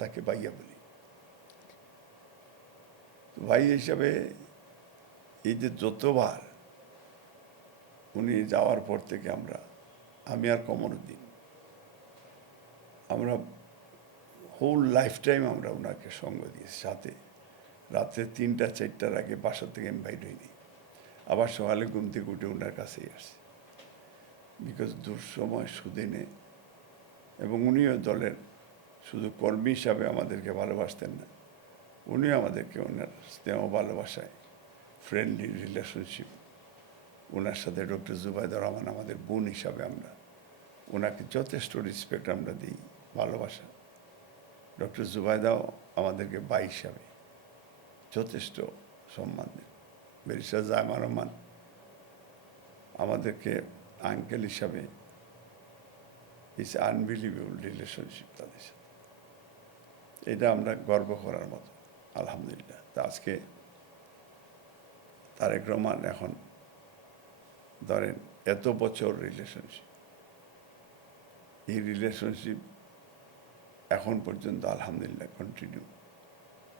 তাকে ভাইয়া বলি। ভাই হিসাবে এই যে যতবার উনি যাওয়ার পর থেকে আমি আর কমরুদ্দিন আমরা হোল লাইফ টাইম আমরা ওনাকে সঙ্গ দিয়েছি। সাথে রাত্রে 3টা 4টার আগে বাসা থেকে আমি বাইর হইনি, আবার সকালে ঘুম থেকে উঠে ওনার কাছেই আসছি। বিকজ দুঃসময় সুদিনে, এবং উনিও দলের শুধু কর্মী হিসাবে আমাদেরকে ভালোবাসতেন না, উনিও আমাদেরকে ওনার স্নেহ ভালোবাসায় ফ্রেন্ডলি রিলেশনশিপ, ওনার সাথে ডক্টর জুবাইদুর রহমান আমাদের বোন হিসাবে আমরা ওনাকে যথেষ্ট রেসপেক্ট আমরা দিই, ভালোবাসা। ডক্টর জুবাইদাও আমাদেরকে ভাই হিসাবে যথেষ্ট সম্মান দেন। ব্যারিস্টার জায়মা রহমান আমাদেরকে আঙ্কেল হিসাবে, ইটস আনবিলিভেবল রিলেশনশিপ তাদের সাথে। এটা আমরা গর্ব করার মতো, আলহামদুলিল্লাহ। তা আজকে তারেক রহমান এখন ধরেন এত বছর রিলেশনশিপ, এই রিলেশনশিপ এখন পর্যন্ত আলহামদুলিল্লাহ কন্টিনিউ।